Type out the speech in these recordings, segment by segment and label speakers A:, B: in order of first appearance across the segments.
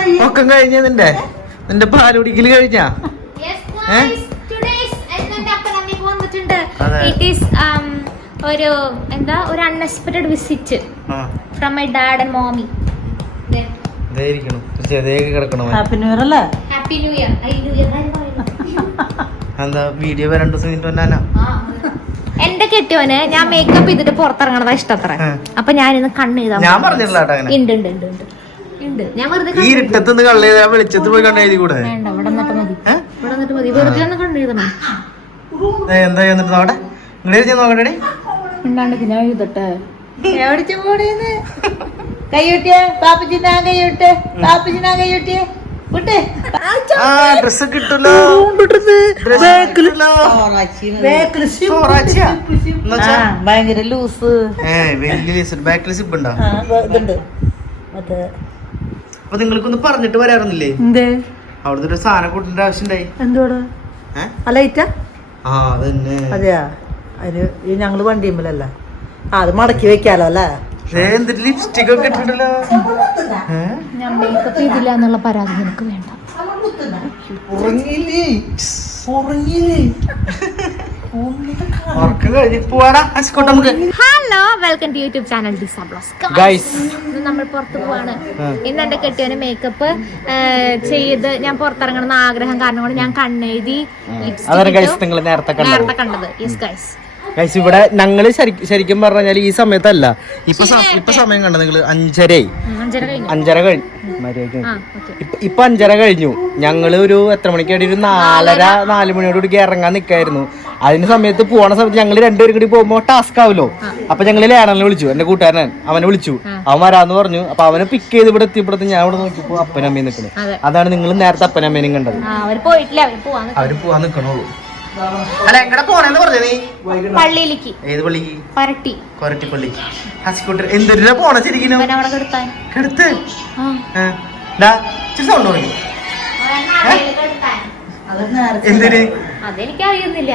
A: ഒക്കെ കഴിഞ്ഞ നിന്റെ പാല് കുടിക്കല് കഴിഞ്ഞാ?
B: ഒരു എന്താ ഒരു unexpected visit from my dad and mommy.
C: Happy new year അല്ലേ?
B: Happy new year. New year
A: എന്താ വീഡിയോ വരാൻ ദിവസം
B: എന്റെ കെട്ടിയോന് ഞാൻ മേക്കപ്പ് ചെയ്തിട്ട് പുറത്തിറങ്ങണതാ ഇഷ്ടത്ര. അപ്പൊ ഞാനിന്ന് കണ്ണ് ചെയ്താ
A: ഞാൻ പറഞ്ഞിട്ടില്ല.
B: ഞാൻ വെറുതെ
A: ഈ ഇരുട്ടത്ത് വെളിച്ചത്ത് പോയി കണ്ടെഴുതി കൂടെ
B: വേണ്ട, ഇവിടെ നിന്നിട്ട് മതി. വെറുതെ ഒന്ന് കണ്ണ് എഴുതണം.
A: എന്താ എന്നിട്ട് നോക്കട്ടെ, ഇങ്ങോട്ട് നോക്കട്ടെ.
B: ഉണ്ടാണ്ടൊക്കെ ഞാൻ എഴുതട്ടെ.
C: എവിടിച്ചു പോടേന്ന് കൈയൊട്ടിയ പാപ്പച്ചിനാ കൈയൊട്ടെ, പാപ്പച്ചിനാ കൈയൊട്ടിയ വിട്ടെ.
A: ഡ്രസ് കിട്ടൂലോ.
C: ഭയങ്കര ലൂസ്.
A: അപ്പൊ നിങ്ങൾക്കൊന്ന് പറഞ്ഞിട്ട് വരാറുന്നില്ലേ? അവിടുത്തെ ഒരു സാധനം കൂട്ടേണ്ട ആവശ്യം ഉണ്ടായി.
C: എന്തോട് അലൈറ്റാ?
A: അതെയാ,
C: അതിന് ഞങ്ങള് വണ്ടിയുമ്പലല്ല, അത് മടക്കി വെക്കാലോ അല്ലേ?
A: ലിപ്സ്റ്റിക് ഒക്കെ ഇട്ടിട്ടല്ലോ.
B: ഞാൻ മേക്കപ്പ് ചെയ്തില്ല എന്നുള്ള പരാതി നിനക്ക് വേണ്ട. Hello, welcome to YouTube channel ഡിസ ബ്ലോഗ്സ്. നമ്മൾ പുറത്തു പോവാണ്. ഇന്ന് എന്റെ കെട്ടിയവന് മേക്കപ്പ് ചെയ്ത് ഞാൻ പുറത്തിറങ്ങണമെന്ന് ആഗ്രഹം കാരണം കൊണ്ട് ഞാൻ കണ്ണെഴുതി നേരത്തെ കണ്ടത്. യെസ് ഗൈസ്,
A: ഇവിടെ ഞങ്ങള് ശരിക്കും പറഞ്ഞാൽ ഈ സമയത്തല്ല, ഇപ്പൊ സമയം കണ്ട നിങ്ങള് 5:30 കഴിഞ്ഞു. ഇപ്പൊ 5:30 കഴിഞ്ഞു. ഞങ്ങള് ഒരു എത്ര മണിക്കായിട്ട് ഒരു 4 മണിയോട് ഇറങ്ങാൻ നിക്കായിരുന്നു. അതിന് സമയത്ത് പോണ സമയത്ത് ഞങ്ങള് രണ്ടുപേരും കൂടി പോകുമ്പോ ടാസ്ക് ആവുമല്ലോ. അപ്പൊ ഞങ്ങള് ലേണനെ വിളിച്ചു, എന്റെ കൂട്ടുകാരൻ അവനെ വിളിച്ചു. അവൻ വരാന്ന് പറഞ്ഞു. അപ്പൊ അവനെ പിക്ക് ചെയ്ത് ഇവിടെ എത്തിയപ്പോഴത്തെ ഞാൻ ഇവിടെ നോക്കിയപ്പോ അപ്പനമ്മയും നിക്കണേ. അതാണ് നിങ്ങൾ നേരത്തെ അപ്പനമ്മേനും കണ്ടത്. അവര് പോവാൻ നിക്കണുള്ളൂ. അല്ല, എങ്ങടെ പോണെന്ന് പറഞ്ഞു നീ?
B: പള്ളിയിലേക്ക്.
A: ഏത് പള്ളിക്ക്? കൊരട്ടി പള്ളിക്ക്. ഹസ്കൂട്ടർ എന്തൊരു പോണ ശരിക്കും കെടുത്ത് സൗണ്ട് തുടങ്ങി. എന്തിന്?
B: അതെനിക്കറിയുന്നില്ല.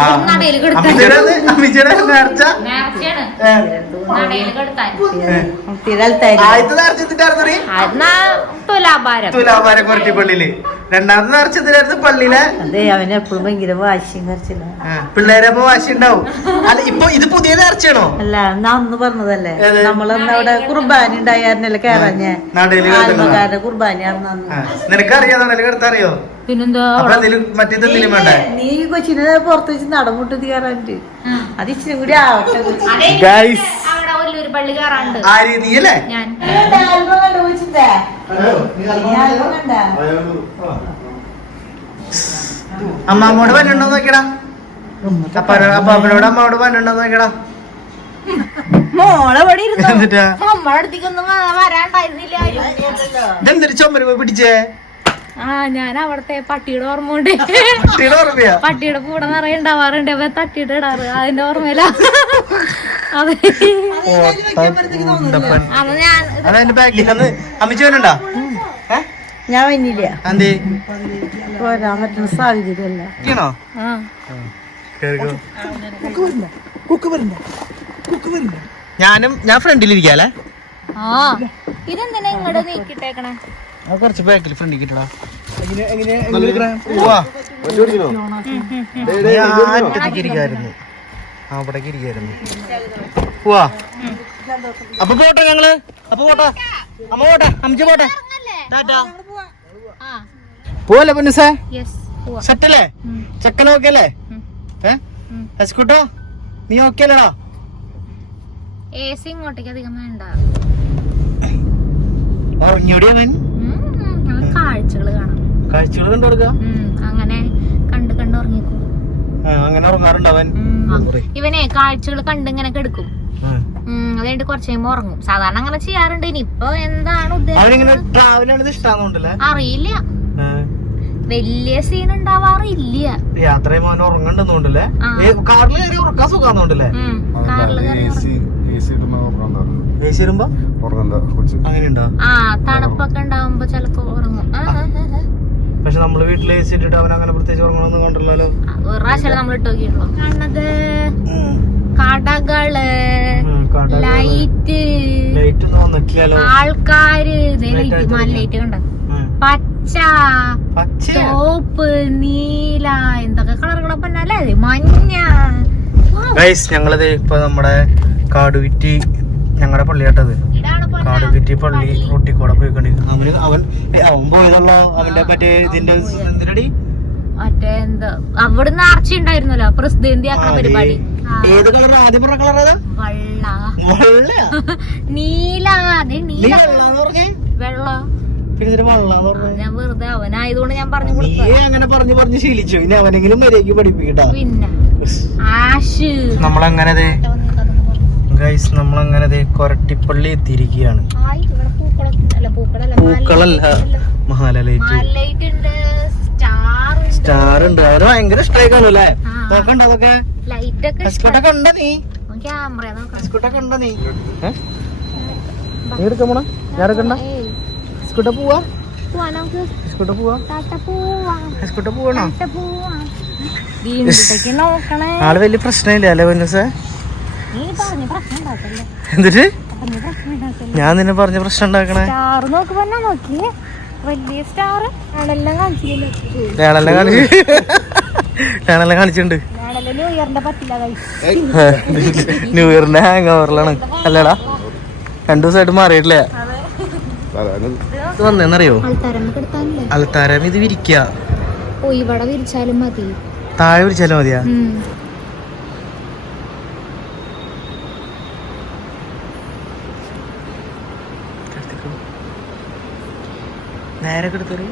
A: തുലാഭാരം കൊരട്ടി പള്ളിയില്. രണ്ടാമത്തെ നേർച്ചത്തിലായിരുന്നു പള്ളിയിലെ.
C: അതെ, അവന് എപ്പോഴും ഭയങ്കര വാശിയും കരച്ചില്ല.
A: പിള്ളേരപ്പോ വാശി ഉണ്ടാവും. അല്ല, ഇപ്പൊ ഇത് പുതിയ നേർച്ചയാണോ?
C: അല്ല, ഞാൻ അന്ന് പറഞ്ഞതല്ലേ, നമ്മളന്ന് അവിടെ കുർബാന ഉണ്ടായിരുന്നല്ലേ കേറാഞ്ഞേ, ആത്മകാരുടെ കുർബാനയായിരുന്നു.
A: നിനക്കറിയോ നടയിൽ കിടത്തറിയോ?
B: പിന്നെന്താ
A: മറ്റേതെന്തിനും വേണ്ടേ?
C: നീ കൊച്ചിനെ പുറത്ത് വെച്ച് നടമുട്ടത് കയറാണ്ട് അത് ഇച്ചിരി കൂടി ആവട്ടെ.
A: അമ്മാമ്മോട് പന്നുണ്ടോ നോക്കിയടാ. അപ്പാപ്പനോട് അമ്മാവോട് പന്നുണ്ടോ നോക്കിയടാ.
C: മോളെ
A: ഇതെന്തൊരു ചുമര് പോയി പിടിച്ചേ?
B: ഞാൻ അവിടത്തെ പട്ടിയുടെ ഓർമ്മ ഉണ്ട്. പട്ടിയുടെ കൂടെ നിറയെ ഉണ്ടാവാറുണ്ട്. അപ്പൊ തട്ടിയിട്ട് ഇടാറ്, അതിന്റെ ഓർമ്മയില.
A: അമ്മച്ചോനുണ്ടാ?
C: ഞാൻ വന്നില്ല,
A: എന്തേ
C: പോരാൻ പറ്റുന്ന സാഹചര്യമല്ല.
A: ഞാൻ ഫ്രണ്ടിലിരിക്കാല്ലേ.
B: ഇതെന്തിനാ ഇങ്ങോട്ട് നീക്കിട്ടേക്കണേ?
A: കുറച്ച് ബാക്കിൽ ഫ്രണ്ടിൽ കിട്ടടാ. അവിടേക്ക് ഇരിക്കായിരുന്നു. പോവാ. അപ്പൊ പോട്ടെ ഞങ്ങള്. അപ്പൊ പോട്ടെ അമ്മ, പോട്ടെ അമ്മ, പോട്ടെ. പോവല്ലേ പൊന്നുസേ? സെറ്റല്ലേ? ചെക്കൻ ഓക്കെ അല്ലേ? ഹസ്കൂട്ടോ നീ ഓക്കെ അല്ലേടാ?
B: AC ഇങ്ങോട്ടേക്ക് അധികം വേണ്ട. കാഴ്ചകള് കാണാം.
A: കാഴ്ചകൾ കണ്ടു കൊടുക്ക.
B: അങ്ങനെ കണ്ട് ഉറങ്ങിക്കോ.
A: അങ്ങനെ ഉറങ്ങാറുണ്ട് അവൻ.
B: ഇവനെ കാഴ്ചകൾ കണ്ട് ഇങ്ങനെ കെടുക്കും. അതുകൊണ്ട് കുറച്ച് കഴിയുമ്പോ ഉറങ്ങും. സാധാരണ അങ്ങനെ ചെയ്യാറുണ്ട്. ഇനിയിപ്പോ എന്താണ് അറിയില്ല, വലിയ സീൻ ഉണ്ടാവാറില്ല.
A: യാത്ര ഉറങ്ങണ്ടെന്നുണ്ടല്ലേ? കാറിൽ കയറി ഉറക്കാൻ സുഖാന്നുണ്ടല്ലേ?
B: കാറിൽ തണുപ്പൊക്കെ ഉണ്ടാവുമ്പോ ചിലപ്പോ ഉറങ്ങും.
A: പക്ഷെ നമ്മള് വീട്ടിൽ AC ഇട്ടിട്ട് അവൻ അങ്ങനെ പ്രത്യേകിച്ച് ഉറങ്ങണമെന്ന് കണ്ടല്ലോ.
B: ഒരു പ്രാവശ്യം നമ്മൾ ഇട്ട് നോക്കിയുള്ളൂ. കാണുന്നത് കടകള്, ലൈറ്റ്, ആൾക്കാര്. ലൈറ്റ് കണ്ട പച്ച, ചോപ്പ്, നീല, എന്തൊക്കെ കളറുകളൊക്കെ അല്ലേ, മഞ്ഞ.
A: ഗൈസ് ഞങ്ങളിത് ഇപ്പൊ നമ്മുടെ കാടുവിറ്റി ഞങ്ങളുടെ പള്ളിയാട്ടത്, കാടുവിറ്റി പള്ളി റൊട്ടിക്കൂടെ പോയിക്കൊണ്ടിരിക്കും. അവൻ പോയതുള്ള അവന്റെ മറ്റേ ഇതിന്റെ എന്തിനടി
B: മറ്റേ എന്താ അവിടുന്ന് ആർച്ച ഉണ്ടായിരുന്നല്ലോ പ്രസിദ്ധി ആക്കണ പരിപാടി.
A: ഏത് കളർ ആദ്യം പറഞ്ഞ കളർ ഏതാ?
B: വെള്ള, നീല, വെള്ള. ഞാൻ വെറുതെ അവനായതുകൊണ്ട് ഞാൻ പറഞ്ഞു കൊടുത്തു.
A: അങ്ങനെ പറഞ്ഞു ശീലിച്ചു. ഇനി അവനെങ്കിലും മര്യാദക്ക് പഠിപ്പിക്കട്ടാ.
B: പിന്നെ ആഷ്
A: നമ്മളങ്ങനെ ഗൈസ് നമ്മളങ്ങനെ കൊരട്ടിപ്പള്ളി എത്തിയിരിക്കുകയാണ്. പൂക്കളല്ല, മഹാലൈറ്റ് സ്റ്റാർ ഉണ്ട്. അവന് ഭയങ്കര ഇഷ്ടമായി കാണൂല്ലേ? നോക്കണ്ട അതൊക്കെ കണ്ട നീ കണ്ട നീ എടുക്കാൻ പോണ ഞാൻ എടുക്കണ്ട. സ്കൂട്ട പോവാ പോവാണോ? ആള് വലിയ പ്രശ്നമില്ല അല്ലേ പൊന്നൂസേ? എന്നിട്ട് ഞാൻ നിന്നെ പറഞ്ഞ പ്രശ്നം ഉണ്ടാക്കണേ. ഞാനെല്ലാം കാണിച്ചിട്ടുണ്ട്. ന്യൂ ഇയറിന്റെ ഹാങ് ഓവറിലാണ് അല്ലേടാ? 2 ദിവസമായിട്ട് മാറിയിട്ടില്ല. ഇത് വന്നേന്നറിയോ? അൽത്താരം ഇത് വിരിക്ക,
B: വിരിച്ചാലും മതി,
A: താഴെ വിരിച്ചാലും മതിയാ? നേരെ കിടത്തറി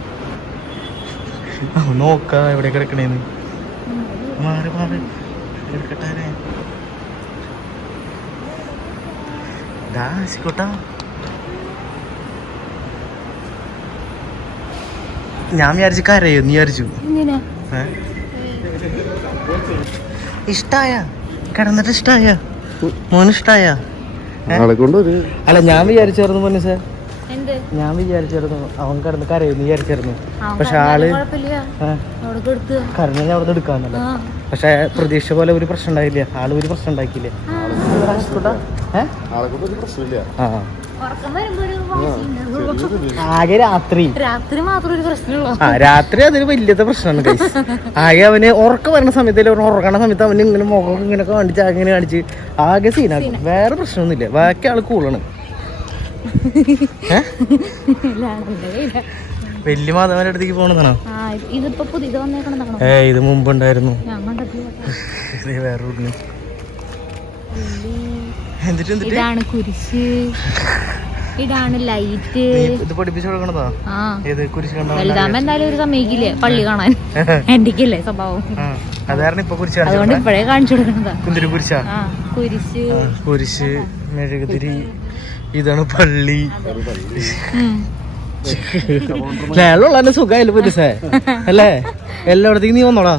A: നോക്ക എവിടെ കിടക്കണേന്ന്. മാറി മാറി എടുക്കട്ടെ. ഞാൻ വിചാരിച്ചു കരയോ നീ വിചാരിച്ചു. ഇഷ്ടായ കിടന്നിട്ട് ഇഷ്ടായ മോന് ഇഷ്ടായ? അല്ല ഞാൻ വിചാരിച്ചായിരുന്നു മോനെ സാർ, ഞാൻ വിചാരിച്ചായിരുന്നു അവൻ കിടന്ന് കരയുന്നു വിചാരിച്ചായിരുന്നു. പക്ഷെ ആള് കരഞ്ഞ അവിടെ നിന്ന് എടുക്കാന്നല്ല. പക്ഷെ പ്രതീക്ഷ പോലെ ഒരു പ്രശ്നം ഉണ്ടായില്ല. ആള് ഒരു പ്രശ്നം ഉണ്ടാക്കിയില്ലേ? ആകെ രാത്രി മാത്രം ഒരു പ്രശ്നമുള്ളൂ. രാത്രി അതൊരു വലിയത്തെ പ്രശ്നമാണ് ഗൈസ്. ആകെ അവന് ഉറക്കം വരുന്ന സമയത്ത് ഉറങ്ങണ സമയത്ത് അവന് ഇങ്ങനെ മുഖം ഇങ്ങനെ കാണിച്ച് അങ്ങനെ കാണിച്ച് ആകെ സീനാക്കും. വേറെ പ്രശ്നമൊന്നുമില്ല, ബാക്കി ആള് കൂളാണ്. വലിയ മാധവന്റെ അടുത്തേക്ക് പോണതാണോ? ഇത് മുമ്പുണ്ടായിരുന്നു. വേറെ
B: ഇതാണ് കുരിശ്, ഇതാണ് ലൈറ്റ്.
A: ഇത് പഠിപ്പിച്ചു കൊടുക്കണതാ?
B: വലുതാമ എന്തായാലും ഒരു സമയക്കില്ലേ പള്ളി കാണാൻ, എന്റെക്കല്ലേ സ്വഭാവം. അതുകൊണ്ട് ഇപ്പഴേ കാണിച്ചു കൊടുക്കണതാ. കുരിശ്,
A: കുരിശ്, മെഴുകുതിരി, ഇതാണ് പള്ളി. ലേളുള്ള സുഖമായില്ല പോലീസേ അല്ലേ? എല്ലായിടത്തേക്കും നീ വന്നോടാ.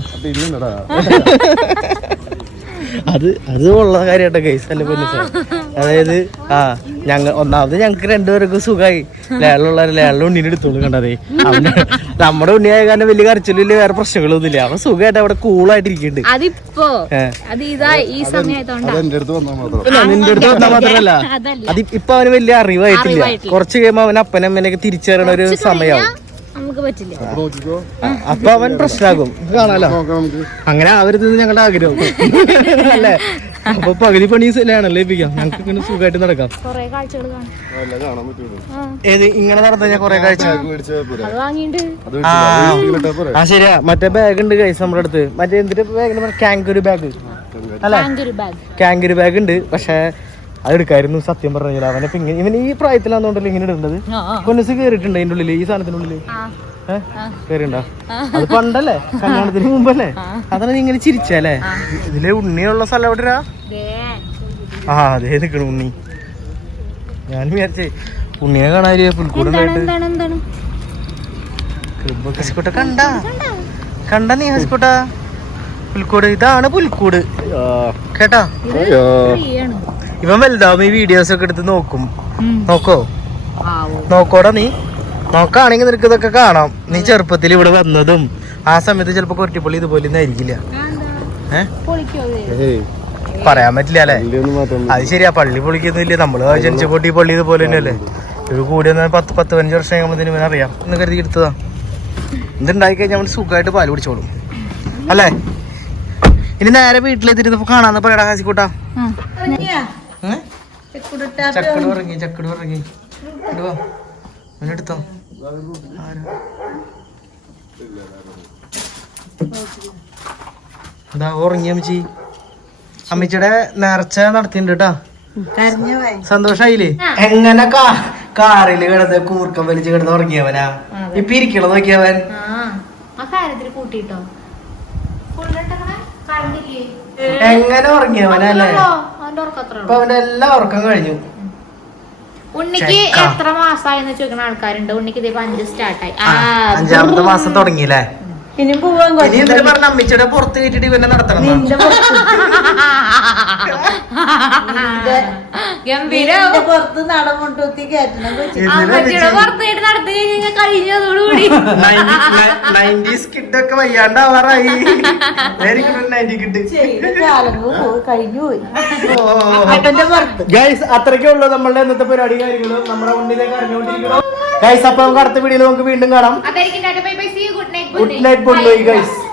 A: അത് ഉള്ള കാര്യമായിട്ടോ ഗൈസ് അല്ലേ പോലീസേ? അതായത് ഒന്നാമത് ഞങ്ങക്ക് രണ്ടുപേർക്കും സുഖമായി. ലേളുള്ള ഉണ്ണിനെ എടുത്തോളൂ. കണ്ടതേ അവന് നമ്മുടെ ഉണ്ണിയായ കാരണം വലിയ കരച്ചിലില്ല, വേറെ പ്രശ്നങ്ങളൊന്നുമില്ല. അവൻ സുഖമായിട്ട് അവിടെ കൂളായിട്ടിരിക്കുന്നുണ്ട്. നിന്റെ അടുത്ത് വന്നാൽ മാത്രല്ല, അത് ഇപ്പൊ അവന് വലിയ അറിവായിട്ടില്ല. കുറച്ച് കഴിയുമ്പോ അവൻ അപ്പനമ്മനൊക്കെ തിരിച്ചറിയണ ഒരു സമയമാവും. അപ്പൊ അവൻ പ്രശ്നമാകും. കാണാലോ, അങ്ങനെ ആവരുതെന്ന് ഞങ്ങളുടെ ആഗ്രഹം അല്ലേ? അപ്പൊ പകുതി പണി ആണല്ലോ ഏൽപ്പിക്കാം. ഞങ്ങൾക്ക് ഇങ്ങനെ സുഖമായിട്ട് നടക്കാം. ഏത് ഇങ്ങനെ നടന്നു കഴിഞ്ഞാൽ കൊറേ കാഴ്ച. ആ ശരിയാ, മറ്റേ ബാഗ് ഉണ്ട് കൈസ് നമ്മുടെ അടുത്ത്. മറ്റേ എന്തിന്റെ ബാഗ്? കാങ്കുരു ബാഗ് അല്ലെ? കാങ്കുരു ബാഗ് ഉണ്ട്. പക്ഷെ അതെടുക്കായിരുന്നു സത്യം പറഞ്ഞാൽ. അവനൊക്കെ ഇങ്ങനെ ഇവൻ ഈ പ്രായത്തിലാന്നോണ്ടല്ലോ ഇങ്ങനെ ഇടുന്നത്. കൊന്നസ് കേറിയിട്ടുണ്ട് അതിന്റെ ഉള്ളില്, ഈ സാധനത്തിനുള്ളില് കേറിണ്ടോ? അത് പണ്ടല്ലേ, കല്യാണത്തിന് മുമ്പല്ലേ? അതാണ് നീ ഇങ്ങനെ ചിരിച്ചല്ലേ? ഇതിലെ ഉണ്ണിയുള്ള സ്ഥലം എവിടെയാ? അതേ നിക്കണ ഉണ്ണി. ഞാൻ വിചാരിച്ചേ ഉണ്ണിയെ കാണാൻ പുൽക്കൂടുണ്ടായിട്ട്. കണ്ട നീ ഹസ്കോട്ട പുൽക്കൂട്? ഇതാണ് പുൽക്കൂട് കേട്ടാ. ഇവൻ വലുതാവും ഈ വീഡിയോസ് ഒക്കെ എടുത്ത് നോക്കും. നോക്കോടാ നീ. നോക്കാണെങ്കിൽ നിനക്ക് ഇതൊക്കെ കാണാം. നീ ചെറുപ്പത്തിൽ ഇവിടെ വന്നതും ആ സമയത്ത് ചിലപ്പോ കൊരട്ടിപ്പള്ളി ഇതുപോലെ ഒന്നും ആയിരിക്കില്ല. പറയാൻ പറ്റില്ല അല്ലെ? അത് ശരിയാ, പള്ളി പൊളിക്കൊന്നുമില്ല. നമ്മള് ജനിച്ച പൊട്ടി പള്ളി ഇതുപോലെ തന്നെയല്ലേ? ഒരു കൂടി 10-15 വർഷം കഴിയുമ്പോൾ ഇവനെ അറിയാം എന്ന് കരുതി എടുത്തതാ. ഇതുണ്ടായി കഴിഞ്ഞാൽ നമ്മൾ സുഖമായിട്ട് പാല് കുടിച്ചോളും അല്ലേ. ഇനി നേരെ വീട്ടിലെത്തിട്ട് കാണാന്ന് പറയടാ ഹാസിക്കൂട്ടാ. ചക്കട് പറഞ്ഞി ഇടുവാ എടുത്തോ. എന്താ ഉറങ്ങി അമ്മച്ചി? അമ്മച്ചിയുടെ നേർച്ച നടത്തിണ്ട് കേട്ടാ. സന്തോഷായില്ലേ? എങ്ങനെ കാറില് കിടന്ന് കൂർക്കം വലിച്ച് കിടന്ന് ഉറങ്ങിയവനാ. ഇപ്പൊ ഇരിക്കണം നോക്കിയവൻ. എങ്ങനെ ഉറങ്ങിയവനല്ലേ? അപ്പൊ അവന്റെ എല്ലാ ഉറക്കം കഴിഞ്ഞു.
B: ഉണ്ണിക്ക് എത്ര മാസമായെന്ന് ചോദിക്കുന്ന ആൾക്കാരുണ്ട്. ഉണ്ണിക്ക് ഇതേ 5 സ്റ്റാർട്ടായി.
A: 5ാമത്തെ മാസം തുടങ്ങിയില്ലേ? ഇനി പറഞ്ഞ അമ്മച്ചിയുടെ പുറത്ത് കയറ്റിട്ട് ഇവനെ നടത്തണം.
C: പുറത്ത് നടമുട്ടൂത്തി കയറ്റണം.
B: അമ്മച്ചിയുടെ പുറത്ത് കയറ്റി നടത്തി കഴിഞ്ഞാൽ കഴിഞ്ഞതോടുകൂടി
A: 90s കിഡൊക്കെ വയ്യാണ്ടാവാറായി.
C: കഴിഞ്ഞു പോയി.
A: ഗൈസ് അത്രയ്ക്കേ ഉള്ളൂ നമ്മളുടെ ഇന്നത്തെ പരിപാടി കാര്യങ്ങളും. നമ്മുടെ ഉണ്ണിലേക്ക് അറിഞ്ഞുകൊണ്ടിരിക്കണം ഗൈസ്. അപ്പൊ നമുക്ക് അടുത്ത വീഡിയോയിൽ നമുക്ക് വീണ്ടും കാണാം. Good night. ഗൈസ്.